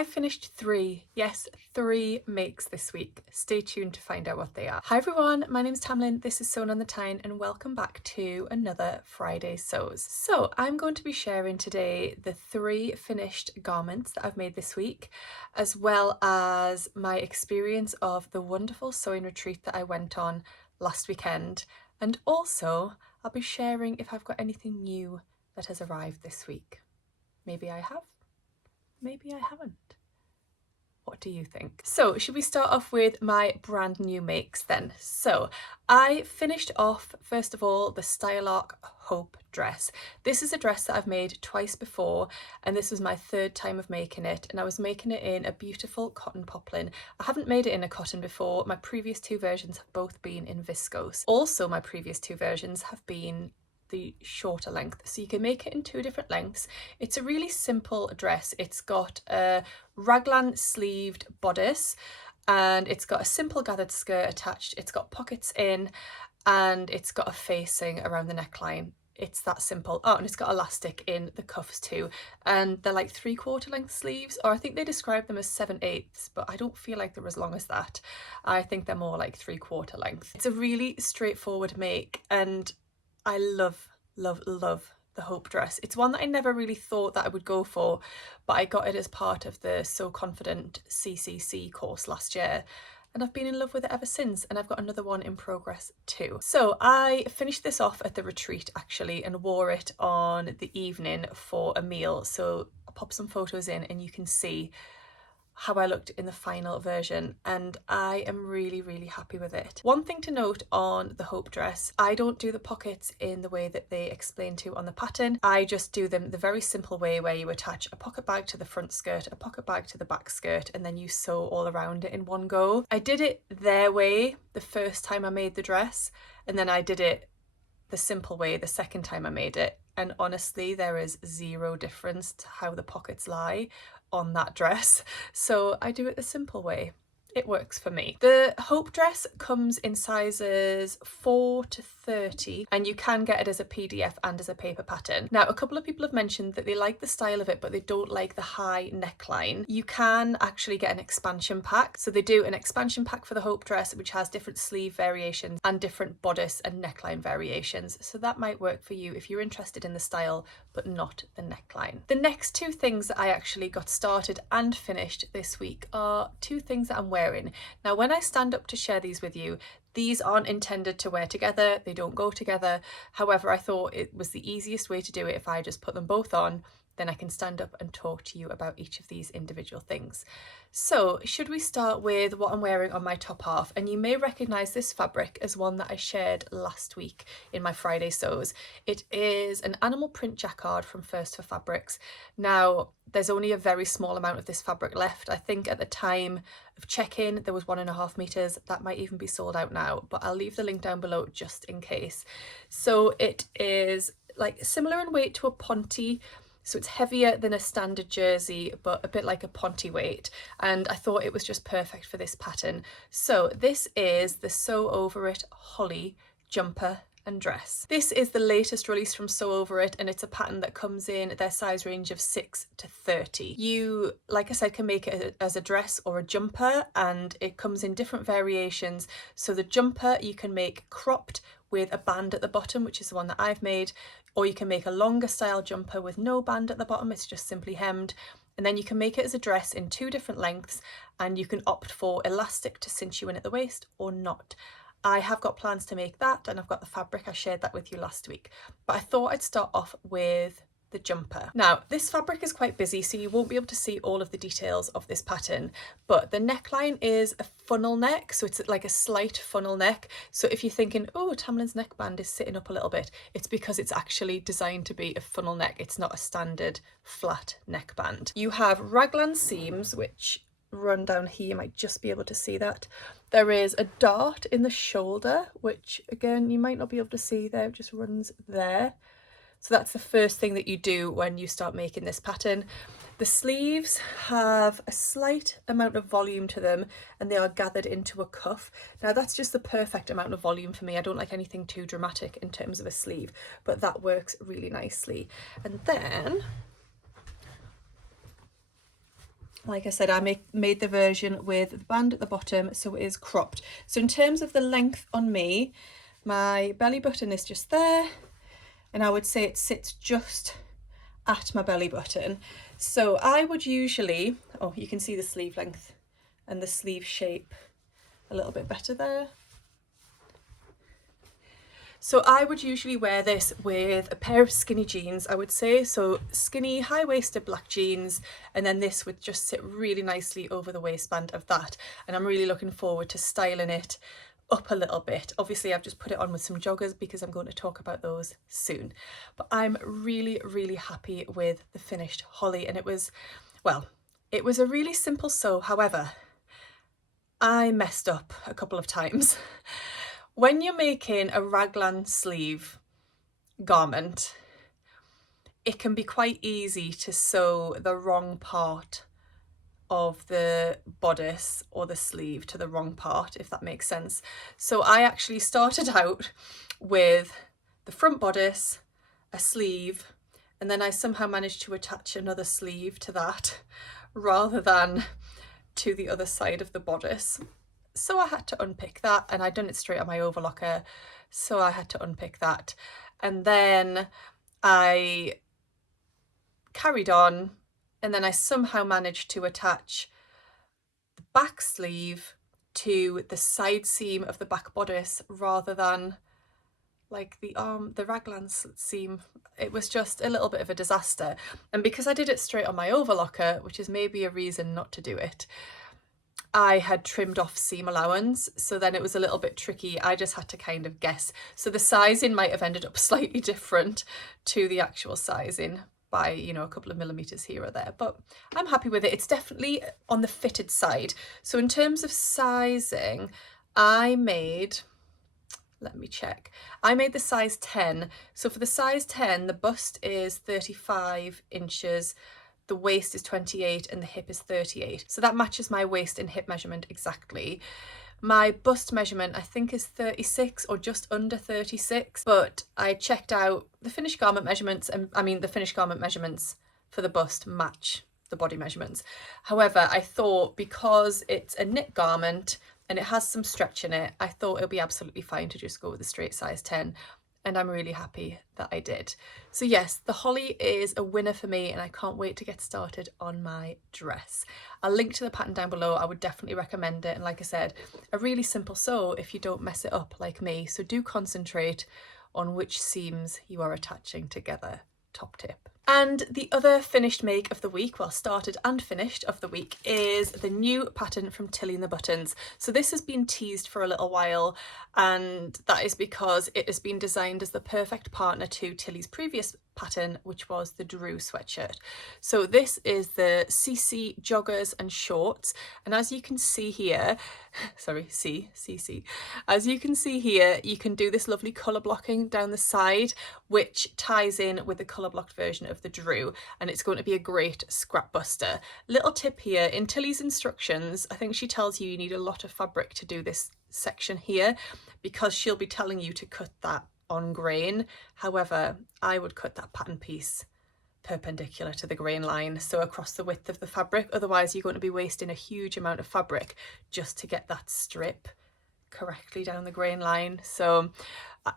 I finished three makes this week. Stay tuned to find out what they are. Hi everyone, my name's Tamlyn, this is Sewn on the Tyne and welcome back to another Friday Sews. So I'm going to be sharing today the 3 finished garments that I've made this week, as well as my experience of the wonderful sewing retreat that I went on last weekend, and also I'll be sharing if I've got anything new that has arrived this week. Maybe I have, maybe I haven't. What do you think? So should we start off with my brand new makes then? So I finished off, first of all, the Stylark Hope dress. This is a dress that I've made twice before, and this was my 3rd time of making it, and I was making it in a beautiful cotton poplin. I haven't made it in a cotton before. My previous 2 versions have both been in viscose. Also, my previous 2 versions have been the shorter length, so you can make it in 2 different lengths. It's a really simple dress. It's got a raglan sleeved bodice and it's got a simple gathered skirt attached. It's got pockets in and it's got a facing around the neckline. It's that simple. Oh, and it's got elastic in the cuffs too, and they're like 3/4 length sleeves, or I think they describe them as 7/8, but I don't feel like they're as long as that. I think they're more like 3/4 length. It's a really straightforward make, and I love the Hope dress. It's one that I never really thought that I would go for, but I got it as part of the So Confident CCC course last year, and I've been in love with it ever since, and I've got another one in progress too. So I finished this off at the retreat actually and wore it on the evening for a meal. So I'll pop some photos in and you can see how I looked in the final version, and I am really happy with it. One thing to note on the Hope dress, I don't do the pockets in the way that they explain to on the pattern. I just do them the very simple way where you attach a pocket bag to the front skirt, a pocket bag to the back skirt, and then you sew all around it in one go. I did it their way the first time I made the dress, and then I did it the simple way the second time I made it, and honestly there is 0 difference to how the pockets lie on that dress, so I do it the simple way. It works for me. The Hope dress comes in sizes 4 to 30, and you can get it as a PDF and as a paper pattern. Now, a couple of people have mentioned that they like the style of it, but they don't like the high neckline. You can actually get an expansion pack. So they do an expansion pack for the Hope dress, which has different sleeve variations and different bodice and neckline variations. So that might work for you if you're interested in the style, but not the neckline. The next 2 things that I actually got started and finished this week are 2 things that I'm wearing. Now, when I stand up to share these with you, these aren't intended to wear together, they don't go together. However, I thought it was the easiest way to do it if I just put them both on, then I can stand up and talk to you about each of these individual things. So should we start with what I'm wearing on my top half? And you may recognise this fabric as one that I shared last week in my Friday Sews. It is an animal print jacquard from First for Fabrics. Now, there's only a very small amount of this fabric left. I think at the time of check-in there was 1.5 meters. That might even be sold out now, but I'll leave the link down below just in case. So it is like similar in weight to a ponte. So it's heavier than a standard jersey, but a bit like a ponte weight. And I thought it was just perfect for this pattern. So this is the Sew Over It Holly jumper and dress. This is the latest release from Sew Over It, and it's a pattern that comes in their size range of 6 to 30. You, like I said, can make it as a dress or a jumper, and it comes in different variations. So the jumper you can make cropped with a band at the bottom, which is the one that I've made, or you can make a longer style jumper with no band at the bottom, it's just simply hemmed. And then you can make it as a dress in 2 different lengths, and you can opt for elastic to cinch you in at the waist or not. I have got plans to make that, and I've got the fabric. I shared that with you last week, but I thought I'd start off with the jumper. Now, this fabric is quite busy, so you won't be able to see all of the details of this pattern, but the neckline is a funnel neck, so it's like a slight funnel neck. So if you're thinking, oh, Tamlyn's neckband is sitting up a little bit, it's because it's actually designed to be a funnel neck. It's not a standard flat neckband. You have raglan seams, which run down here, you might just be able to see that. There is a dart in the shoulder, which again you might not be able to see there, it just runs there. So that's the first thing that you do when you start making this pattern. The sleeves have a slight amount of volume to them, and they are gathered into a cuff. Now that's just the perfect amount of volume for me. I don't like anything too dramatic in terms of a sleeve, but that works really nicely. And then Like I said, I made the version with the band at the bottom, so it is cropped. So in terms of the length on me, my belly button is just there, and I would say it sits just at my belly button. So I would usually, oh, you can see the sleeve length and the sleeve shape a little bit better there. So I would usually wear this with a pair of skinny jeans, I would say. So skinny, high-waisted black jeans, and then this would just sit really nicely over the waistband of that. And I'm really looking forward to styling it up a little bit. Obviously, I've just put it on with some joggers because I'm going to talk about those soon. But I'm really, really happy with the finished holly. And it was, well, it was a really simple sew. However, I messed up a couple of times. When you're making a raglan sleeve garment, it can be quite easy to sew the wrong part of the bodice or the sleeve to the wrong part, if that makes sense. So I actually started out with the front bodice, a sleeve, and then I somehow managed to attach another sleeve to that rather than to the other side of the bodice. So I had to unpick that, and I'd done it straight on my overlocker, so I had to unpick that. And then I carried on, and then I somehow managed to attach the back sleeve to the side seam of the back bodice rather than like the raglan seam. It was just a little bit of a disaster. And because I did it straight on my overlocker, which is maybe a reason not to do it, I had trimmed off seam allowance, so then it was a little bit tricky. I just had to kind of guess. So the sizing might have ended up slightly different to the actual sizing by, you know, a couple of millimeters here or there, but I'm happy with it. It's definitely on the fitted side. So in terms of sizing, I made, let me check. I made the size 10. So for the size 10, the bust is 35 inches. The waist is 28 and the hip is 38. So that matches my waist and hip measurement exactly. My bust measurement, I think, is 36 or just under 36, but I checked out the finished garment measurements, and I mean, the finished garment measurements for the bust match the body measurements. However, I thought because it's a knit garment and it has some stretch in it, I thought it would be absolutely fine to just go with a straight size 10. And I'm really happy that I did. So yes, the holly is a winner for me, and I can't wait to get started on my dress. I'll link to the pattern down below. I would definitely recommend it. And like I said, a really simple sew if you don't mess it up like me. So do concentrate on which seams you are attaching together. Top tip. And the other finished make of the week, well, started and finished of the week, is the new pattern from Tilly and the Buttons. So this has been teased for a little while, and that is because it has been designed as the perfect partner to Tilly's previous pattern, which was the Drew sweatshirt. So this is the CeCe joggers and shorts, and as you can see here, sorry, CeCe. As you can see here, you can do this lovely colour blocking down the side, which ties in with the colour blocked version of the Drew, and it's going to be a great scrap buster. Little tip here, in Tilly's instructions, I think she tells you need a lot of fabric to do this section here, because she'll be telling you to cut that on grain. However, I would cut that pattern piece perpendicular to the grain line, so across the width of the fabric. Otherwise you're going to be wasting a huge amount of fabric just to get that strip correctly down the grain line. So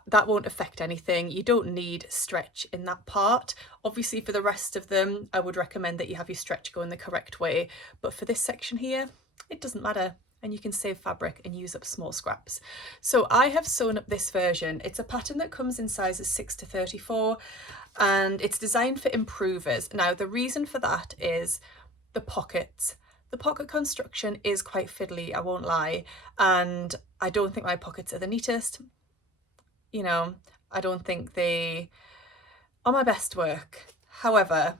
that won't affect anything. You don't need stretch in that part. Obviously for the rest of them, I would recommend that you have your stretch going the correct way, but for this section here, it doesn't matter, and you can save fabric and use up small scraps. So I have sewn up this version. It's a pattern that comes in sizes 6 to 34, and it's designed for improvers. Now the reason for that is the pockets. The pocket construction is quite fiddly, I won't lie, and I don't think my pockets are the neatest. You know, I don't think they are my best work. However,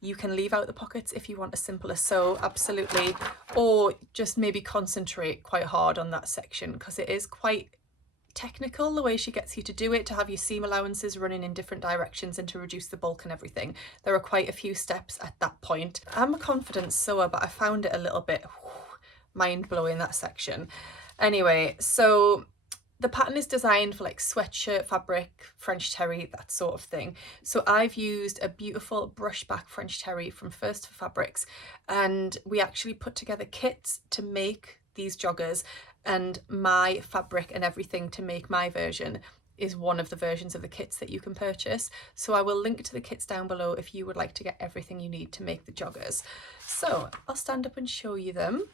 you can leave out the pockets if you want a simpler sew, absolutely, or just maybe concentrate quite hard on that section, because it is quite technical the way she gets you to do it, to have your seam allowances running in different directions and to reduce the bulk and everything. There are quite a few steps at that point. I'm a confident sewer, but I found it a little bit mind-blowing, that section. Anyway, so the pattern is designed for like sweatshirt fabric, French terry, that sort of thing. So I've used a beautiful brushback French terry from First for Fabrics, and we actually put together kits to make these joggers, and my fabric and everything to make my version is one of the versions of the kits that you can purchase. So I will link to the kits down below if you would like to get everything you need to make the joggers. So I'll stand up and show you them,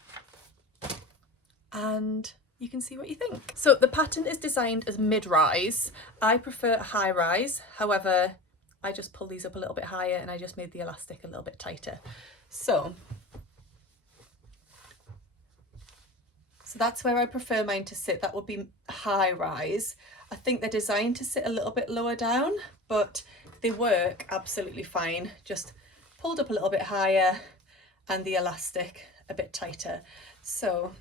and you can see what you think. So the pattern is designed as mid-rise. I prefer a high rise. However, I just pull these up a little bit higher and I just made the elastic a little bit tighter. So that's where I prefer mine to sit. That would be high rise. I think they're designed to sit a little bit lower down, but they work absolutely fine. Just pulled up a little bit higher and the elastic a bit tighter. So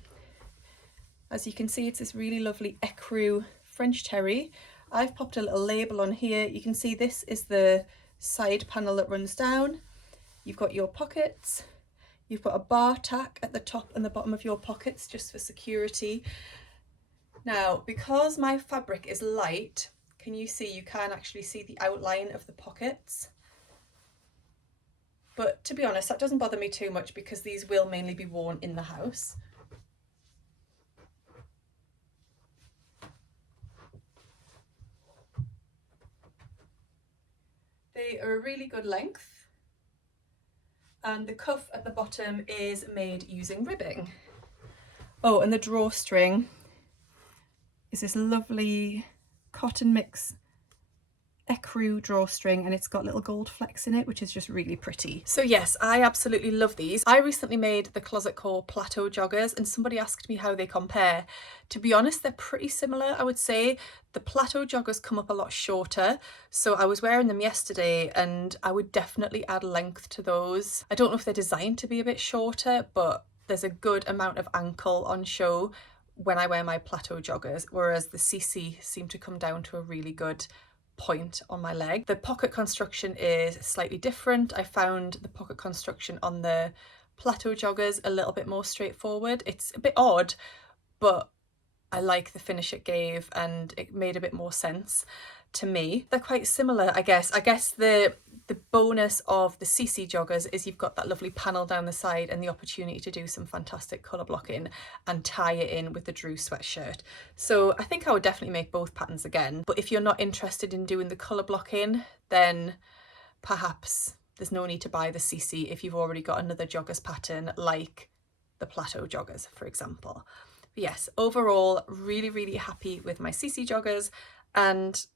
as you can see, it's this really lovely ecru French terry. I've popped a little label on here. You can see this is the side panel that runs down. You've got your pockets. You've got a bar tack at the top and the bottom of your pockets just for security. Now, because my fabric is light, can you see, you can actually see the outline of the pockets. But to be honest, that doesn't bother me too much because these will mainly be worn in the house. They are a really good length, and the cuff at the bottom is made using ribbing. Oh, and the drawstring is this lovely cotton mix ecru drawstring, and it's got little gold flecks in it, which is just really pretty. So yes, I absolutely love these. I recently made the Closet Core plateau joggers, and somebody asked me how they compare. To be honest, they're pretty similar, I would say. The plateau joggers come up a lot shorter, so I was wearing them yesterday and I would definitely add length to those. I don't know if they're designed to be a bit shorter, but there's a good amount of ankle on show when I wear my plateau joggers, whereas the CeCe seem to come down to a really good point on my leg. The pocket construction is slightly different. I found the pocket construction on the plateau joggers a little bit more straightforward. It's a bit odd, but I like the finish it gave and it made a bit more sense to me. They're quite similar, I guess. I guess the bonus of the CeCe joggers is you've got that lovely panel down the side and the opportunity to do some fantastic colour blocking and tie it in with the Drew sweatshirt. So I think I would definitely make both patterns again, but if you're not interested in doing the colour blocking, then perhaps there's no need to buy the CeCe if you've already got another joggers pattern like the plateau joggers, for example. But yes, overall, really happy with my CeCe joggers, and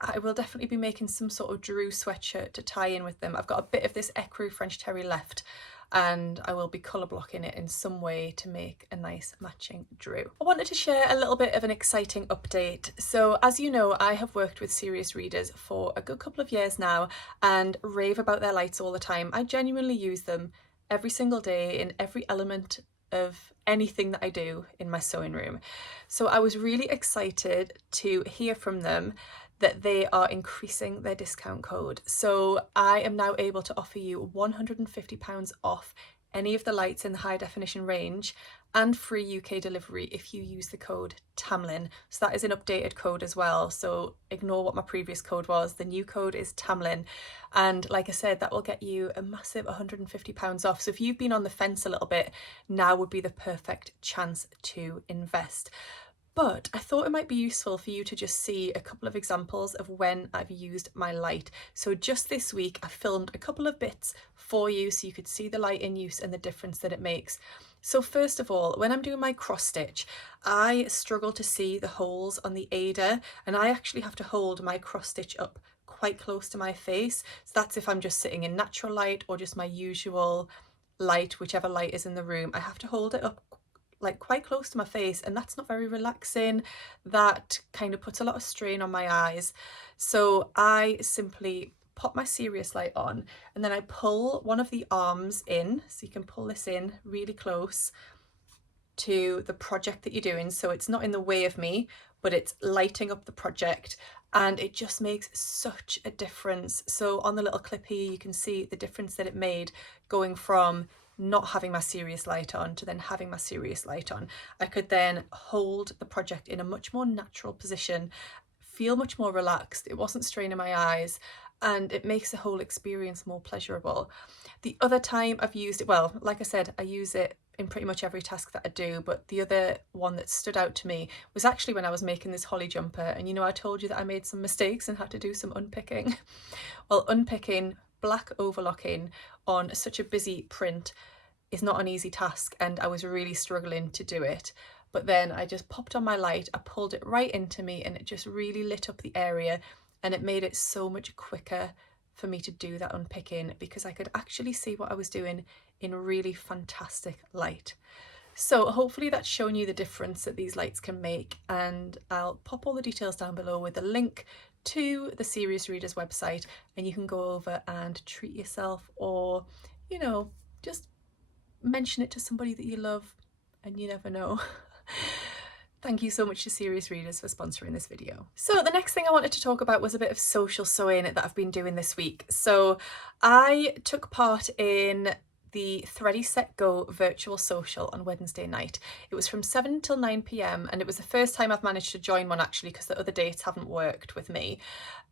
I will definitely be making some sort of Drew sweatshirt to tie in with them. I've got a bit of this ecru French terry left, and I will be colour blocking it in some way to make a nice matching Drew. I wanted to share a little bit of an exciting update. So as you know, I have worked with serious readers for a good couple of years now and rave about their lights all the time. I genuinely use them every single day in every element of anything that I do in my sewing room. So I was really excited to hear from them that they are increasing their discount code. So I am now able to offer you £150 off any of the lights in the high definition range and free UK delivery if you use the code Tamlyn. So that is an updated code as well. So ignore what my previous code was. The new code is Tamlyn. And like I said, that will get you a massive £150 off. So if you've been on the fence a little bit, now would be the perfect chance to invest. But I thought it might be useful for you to just see a couple of examples of when I've used my light. So just this week, I filmed a couple of bits for you so you could see the light in use and the difference that it makes. So first of all, when I'm doing my cross stitch, I struggle to see the holes on the Ada, and I actually have to hold my cross stitch up quite close to my face. So that's if I'm just sitting in natural light or just my usual light, whichever light is in the room. I have to hold it up like quite close to my face, and that's not very relaxing. That kind of puts a lot of strain on my eyes. So I simply pop my serious light on, and then I pull one of the arms in, so you can pull this in really close to the project that you're doing, so it's not in the way of me, but it's lighting up the project, and it just makes such a difference. So on the little clip here, you can see the difference that it made going from not having my serious light on to then having my serious light on. I could then hold the project in a much more natural position, feel much more relaxed. It wasn't straining my eyes, and it makes the whole experience more pleasurable. The other time I've used it, well, like I said, I use it in pretty much every task that I do, but the other one that stood out to me was actually when I was making this holly jumper. And you know, I told you that I made some mistakes and had to do some unpicking. Well, unpicking black overlocking on such a busy print is not an easy task, and I was really struggling to do it. But then I just popped on my light, I pulled it right into me, and it just really lit up the area, and it made it so much quicker for me to do that unpicking because I could actually see what I was doing in really fantastic light. So hopefully that's shown you the difference that these lights can make, and I'll pop all the details down below with a link to the Serious Readers website, and you can go over and treat yourself, or, you know, just mention it to somebody that you love, and you never know. Thank you so much to Serious Readers for sponsoring this video. So the next thing I wanted to talk about was a bit of social sewing that I've been doing this week. So I took part in the Thready Set Go virtual social on Wednesday night. It was from 7 till 9 p.m. and it was the first time I've managed to join one, actually, because the other dates haven't worked with me.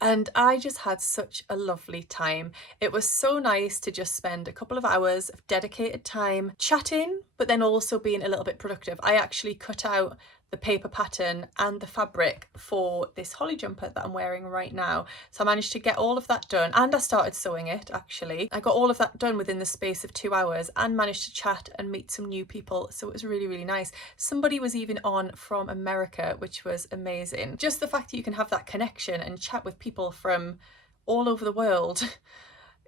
And I just had such a lovely time. It was so nice to just spend a couple of hours of dedicated time chatting, but then also being a little bit productive. I actually cut out the paper pattern and the fabric for this holly jumper that I'm wearing right now. So I managed to get all of that done, and I started sewing it actually. I got all of that done within the space of 2 hours and managed to chat and meet some new people. So it was really, really nice. Somebody was even on from America, which was amazing. Just the fact that you can have that connection and chat with people from all over the world.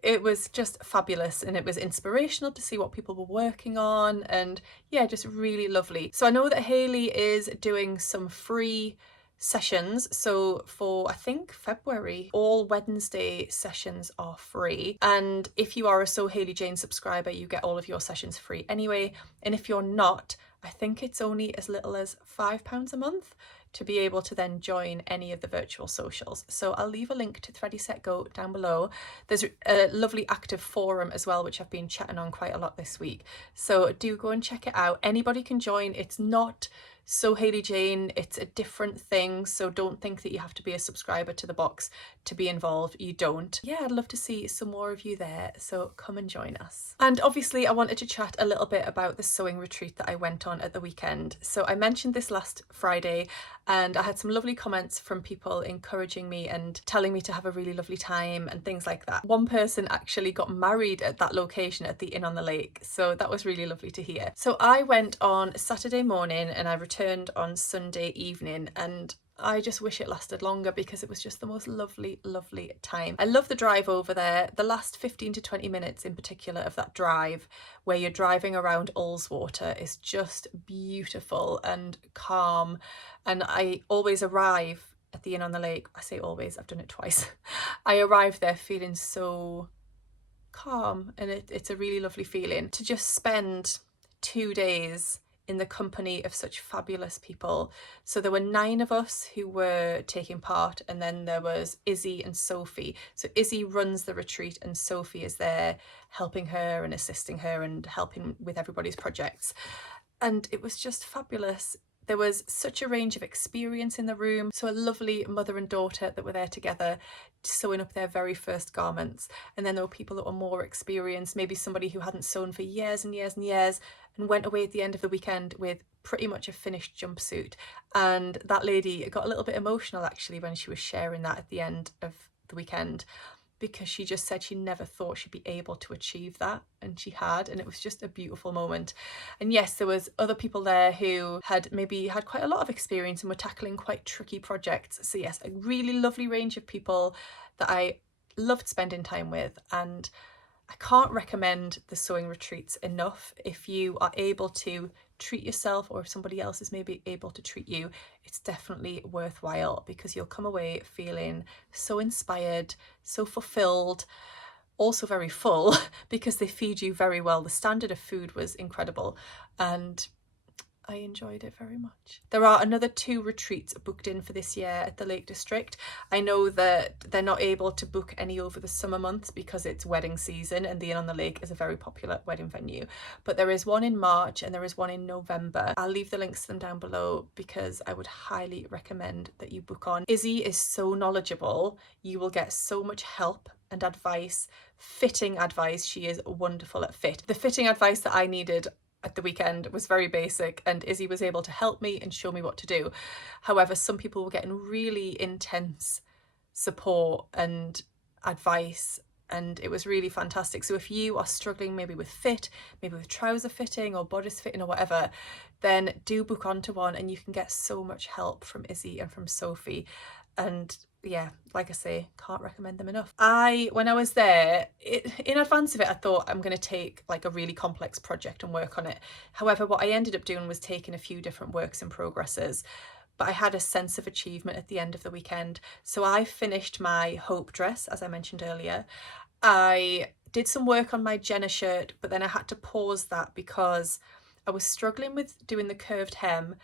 It was just fabulous, and it was inspirational to see what people were working on, and yeah, just really lovely. So I know that Hayley is doing some free sessions. So for, I think, February, all Wednesday sessions are free. And if you are a Sew Hayley Jane subscriber, you get all of your sessions free anyway. And if you're not, I think it's only as little as £5 a month to be able to then join any of the virtual socials. So I'll leave a link to Thready Set Go down below. There's a lovely active forum as well, which I've been chatting on quite a lot this week. So do go and check it out. Anybody can join. It's not Sew Hayley Jane, it's a different thing, so don't think that you have to be a subscriber to the box to be involved. You don't. Yeah, I'd love to see some more of you there, so come and join us. And obviously I wanted to chat a little bit about the sewing retreat that I went on at the weekend. So I mentioned this last Friday, and I had some lovely comments from people encouraging me and telling me to have a really lovely time and things like that. One person actually got married at that location at the Inn on the Lake, so that was really lovely to hear. So I went on Saturday morning and I returned on Sunday evening, and I just wish it lasted longer because it was just the most lovely, lovely time. I love the drive over there. The last 15 to 20 minutes in particular of that drive, where you're driving around Ullswater, is just beautiful and calm. And I always arrive at the Inn on the Lake. I say always, I've done it twice. I arrive there feeling so calm, and it's a really lovely feeling to just spend 2 days in the company of such fabulous people. So there were 9 of us who were taking part, and then there was Izzy and Sophie. So Izzy runs the retreat and Sophie is there helping her and assisting her and helping with everybody's projects. And it was just fabulous. There was such a range of experience in the room. So a lovely mother and daughter that were there together, sewing up their very first garments. And then there were people that were more experienced, maybe somebody who hadn't sewn for years and years and years, and went away at the end of the weekend with pretty much a finished jumpsuit. And that lady got a little bit emotional actually when she was sharing that at the end of the weekend, because she just said she never thought she'd be able to achieve that, and she had, and it was just a beautiful moment. And yes, there was other people there who had maybe had quite a lot of experience and were tackling quite tricky projects. So yes, a really lovely range of people that I loved spending time with, and I can't recommend the sewing retreats enough. If you are able to treat yourself, or if somebody else is maybe able to treat you, it's definitely worthwhile, because you'll come away feeling so inspired, so fulfilled, also very full because they feed you very well. The standard of food was incredible, and I enjoyed it very much. There are another 2 retreats booked in for this year at the Lake District. I know that they're not able to book any over the summer months because it's wedding season and the Inn on the Lake is a very popular wedding venue. But there is one in March and there is one in November. I'll leave the links to them down below because I would highly recommend that you book on. Izzy is so knowledgeable. You will get so much help and advice, fitting advice. She is wonderful at fit. The fitting advice that I needed at the weekend was very basic and Izzy was able to help me and show me what to do. However, some people were getting really intense support and advice and it was really fantastic. So if you are struggling maybe with fit, maybe with trouser fitting or bodice fitting or whatever, then do book onto one and you can get so much help from Izzy and from Sophie. And yeah, like I say, can't recommend them enough. When I was there, in advance of it, I thought I'm going to take like a really complex project and work on it. However, what I ended up doing was taking a few different works in progresses, but I had a sense of achievement at the end of the weekend. So I finished my Hope dress, as I mentioned earlier. I did some work on my Jenna shirt, but then I had to pause that because I was struggling with doing the curved hem.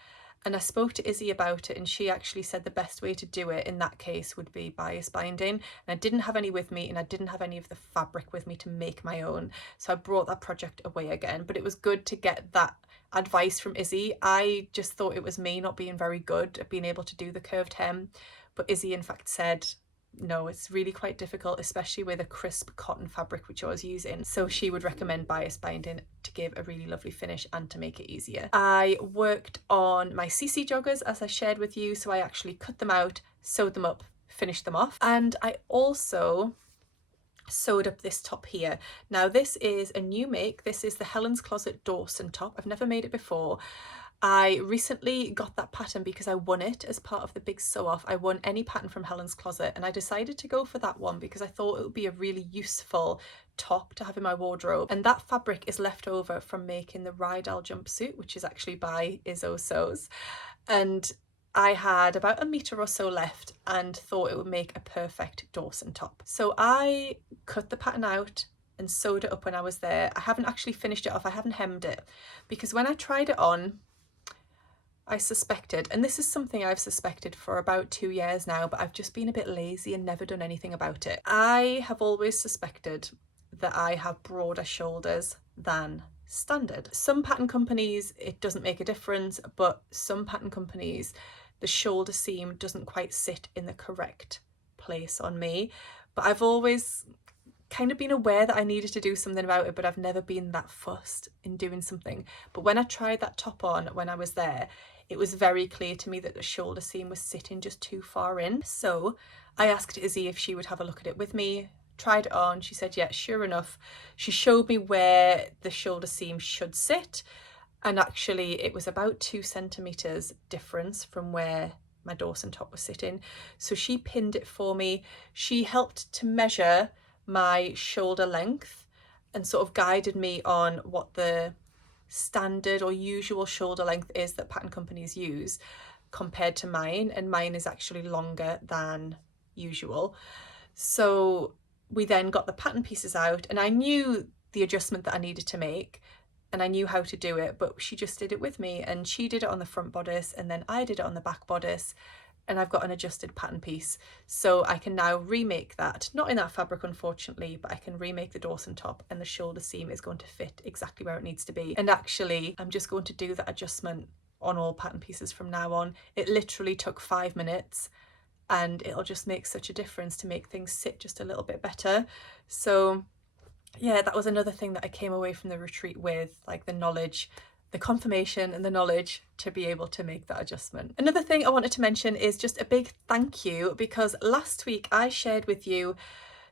And I spoke to Izzy about it and she actually said the best way to do it in that case would be bias binding. And I didn't have any with me and I didn't have any of the fabric with me to make my own. So I brought that project away again, but it was good to get that advice from Izzy. I just thought it was me not being very good at being able to do the curved hem. But Izzy in fact said, no, it's really quite difficult, especially with a crisp cotton fabric which I was using. So she would recommend bias binding to give a really lovely finish and to make it easier. I worked on my CeCe joggers as I shared with you. So I actually cut them out, sewed them up, finished them off. And I also sewed up this top here. Now this is a new make. This is the Helen's Closet Dawson top. I've never made it before. I recently got that pattern because I won it as part of the big sew off. I won any pattern from Helen's Closet and I decided to go for that one because I thought it would be a really useful top to have in my wardrobe. And that fabric is left over from making the Rydal jumpsuit, which is actually by IzzoSews. And I had about a metre or so left and thought it would make a perfect Dawson top. So I cut the pattern out and sewed it up when I was there. I haven't actually finished it off. I haven't hemmed it because when I tried it on, I suspected, and this is something I've suspected for about 2 years now, but I've just been a bit lazy and never done anything about it. I have always suspected that I have broader shoulders than standard. Some pattern companies, it doesn't make a difference, but some pattern companies, the shoulder seam doesn't quite sit in the correct place on me. But I've always kind of been aware that I needed to do something about it, but I've never been that fussed in doing something. But when I tried that top on when I was there, it was very clear to me that the shoulder seam was sitting just too far in. So I asked Izzy if she would have a look at it with me, tried it on, she said, yeah, sure enough. She showed me where the shoulder seam should sit. And actually it was about 2 centimeters difference from where my Dawson top was sitting. So she pinned it for me. She helped to measure my shoulder length and sort of guided me on what the standard or usual shoulder length is that pattern companies use compared to mine, and mine is actually longer than usual. So we then got the pattern pieces out and I knew the adjustment that I needed to make and I knew how to do it, but she just did it with me and she did it on the front bodice and then I did it on the back bodice. And I've got an adjusted pattern piece. So I can now remake that, not in that fabric unfortunately, but I can remake the Dawson top and the shoulder seam is going to fit exactly where it needs to be. And actually I'm just going to do that adjustment on all pattern pieces from now on. It literally took 5 minutes and it'll just make such a difference to make things sit just a little bit better. So yeah, that was another thing that I came away from the retreat with, like the knowledge, the confirmation and the knowledge to be able to make that adjustment. Another thing I wanted to mention is just a big thank you, because last week I shared with you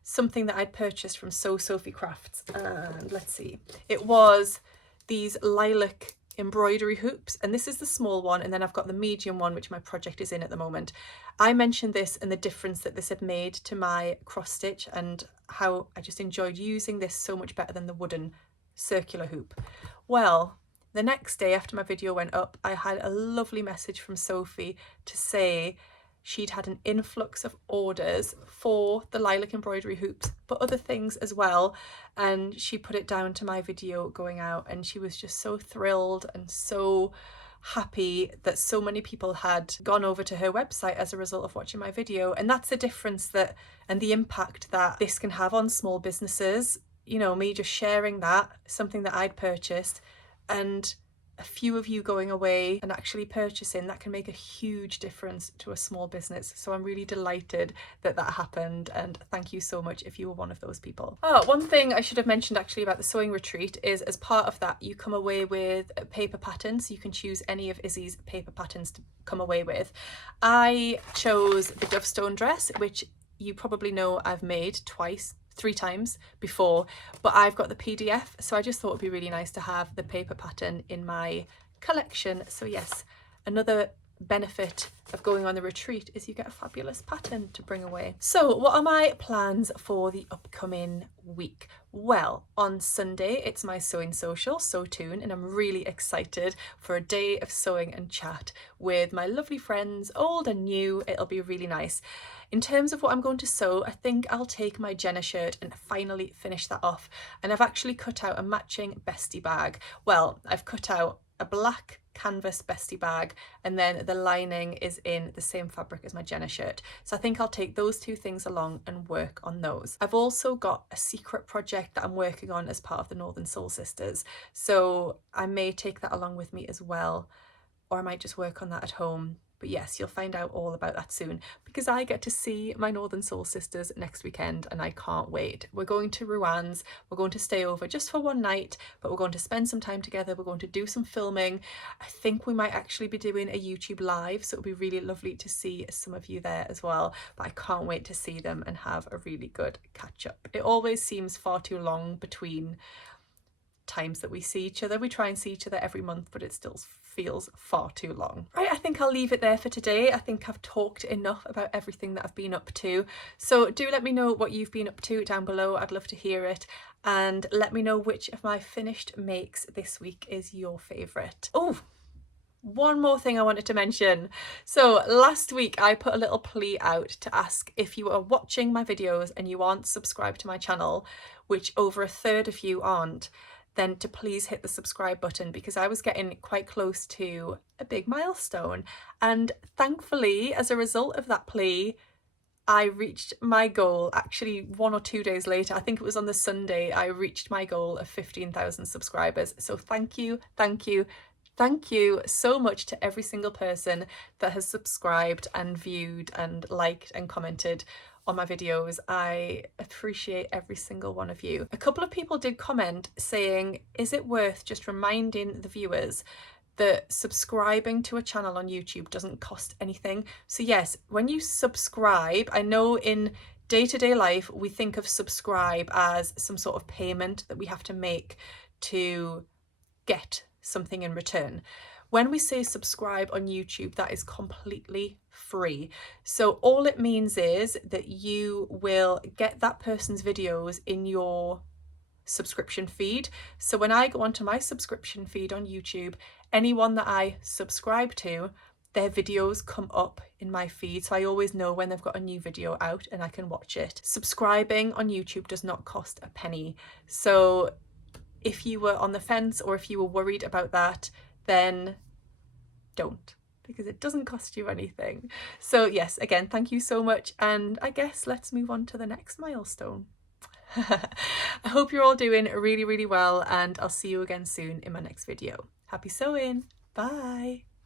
something that I'd purchased from Sophie Crafts, and let's see, it was these lilac embroidery hoops, and this is the small one, and then I've got the medium one which my project is in at the moment. I mentioned this and the difference that this had made to my cross stitch and how I just enjoyed using this so much better than the wooden circular hoop. Well, the next day after my video went up, I had a lovely message from Sophie to say she'd had an influx of orders for the lilac embroidery hoops, but other things as well. And she put it down to my video going out and she was just so thrilled and so happy that so many people had gone over to her website as a result of watching my video. And that's the difference that, and the impact that this can have on small businesses. You know, me just sharing that, something that I'd purchased, and a few of you going away and actually purchasing, that can make a huge difference to a small business. So I'm really delighted that that happened, and thank you so much if you were one of those people. Oh, one thing I should have mentioned actually about the sewing retreat is, as part of that, you come away with paper patterns. You can choose any of Izzy's paper patterns to come away with. I chose the Dovestone dress, which you probably know I've made three times before, but I've got the PDF, so I just thought it'd be really nice to have the paper pattern in my collection. So yes, another benefit of going on the retreat is you get a fabulous pattern to bring away. So what are my plans for the upcoming week? Well, on Sunday it's my sewing social, Sewtoon, and I'm really excited for a day of sewing and chat with my lovely friends, old and new. It'll be really nice. In terms of what I'm going to sew, I think I'll take my Jenna shirt and finally finish that off. And I've actually cut out a matching bestie bag. Well, I've cut out a black canvas bestie bag, and then the lining is in the same fabric as my Jenna shirt. So I think I'll take those two things along and work on those. I've also got a secret project that I'm working on as part of the Northern Soul Sisters. So I may take that along with me as well, or I might just work on that at home. But yes, you'll find out all about that soon, because I get to see my Northern Soul Sisters next weekend and I can't wait. We're going to Rowan's, we're going to stay over just for one night, but we're going to spend some time together, we're going to do some filming. I think we might actually be doing a YouTube live, so it'll be really lovely to see some of you there as well. But I can't wait to see them and have a really good catch up. It always seems far too long between times that we see each other. We try and see each other every month, but it still feels far too long. Right, I think I'll leave it there for today. I think I've talked enough about everything that I've been up to. So do let me know what you've been up to down below. I'd love to hear it. And let me know which of my finished makes this week is your favourite. Oh, one more thing I wanted to mention. So last week I put a little plea out to ask if you are watching my videos and you aren't subscribed to my channel, which over a third of you aren't, then to please hit the subscribe button, because I was getting quite close to a big milestone. And thankfully, as a result of that plea, I reached my goal. Actually, 1 or 2 days later, I think it was on the Sunday, I reached my goal of 15,000 subscribers. So thank you, thank you, thank you so much to every single person that has subscribed and viewed and liked and commented on my videos. I appreciate every single one of you. A couple of people did comment saying, is it worth just reminding the viewers that subscribing to a channel on YouTube doesn't cost anything? So yes, when you subscribe, I know in day-to-day life we think of subscribe as some sort of payment that we have to make to get something in return. When we say subscribe on YouTube, that is completely free. So all it means is that you will get that person's videos in your subscription feed. So when I go onto my subscription feed on YouTube, anyone that I subscribe to, their videos come up in my feed. So I always know when they've got a new video out and I can watch it. Subscribing on YouTube does not cost a penny. So if you were on the fence or if you were worried about that, then don't, because it doesn't cost you anything. So yes, again, thank you so much. And I guess let's move on to the next milestone. I hope you're all doing really, really well, and I'll see you again soon in my next video. Happy sewing. Bye.